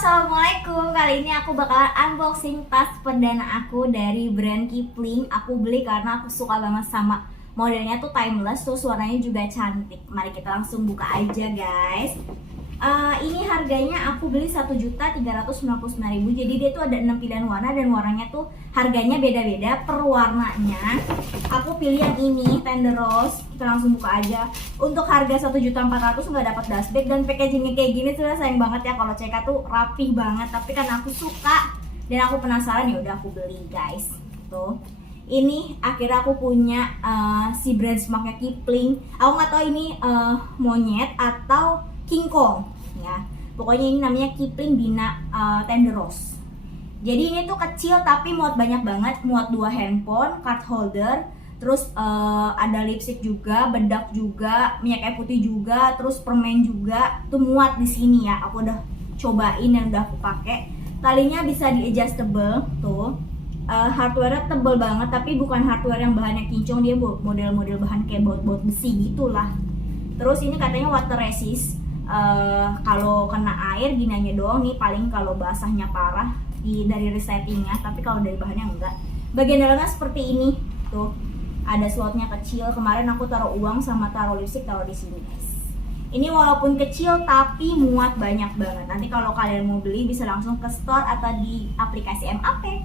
Assalamualaikum. Kali ini aku bakalan unboxing tas perdana aku dari brand Kipling. Aku beli karena aku suka banget sama modelnya tuh timeless, terus warnanya juga cantik. Mari kita langsung buka aja guys. Ini harganya aku beli 1.399.000. Jadi dia tuh ada 6 pilihan warna dan warnanya tuh harganya beda-beda per warnanya. Aku pilih yang ini, Tender Rose. Kita langsung buka aja. Untuk harga 1.400.000 nggak dapat dust bag dan packagingnya kayak gini tuh sayang banget ya, kalau CK tuh rapih banget. Tapi kan aku suka dan aku penasaran, ya udah aku beli guys. Tuh. Ini akhirnya aku punya si brand smaknya Kipling. Aku nggak tahu ini monyet atau King Kong ya. Pokoknya ini namanya Kipling Dina Tender Rose. Jadi ini tuh kecil tapi muat banyak banget, muat 2 handphone, card holder, terus ada lipstick juga, bedak juga, minyak kayu putih juga, terus permen juga, tuh muat di sini ya. Aku udah cobain dan udah aku pakai. Talinya bisa di adjustable tuh. Hardware-nya tebel banget, tapi bukan hardware yang bahannya kinclong, dia model-model bahan kayak baut-baut besi gitulah. Terus ini katanya water resist. Kalau kena air ginanya doang nih, paling kalau basahnya parah dari resettingnya, tapi kalau dari bahannya enggak. Bagian dalamnya seperti ini tuh, ada slotnya kecil. Kemarin aku taruh uang sama taruh lipstick, taruh di sini guys. Ini walaupun kecil tapi muat banyak banget. Nanti kalau kalian mau beli bisa langsung ke store atau di aplikasi MAP.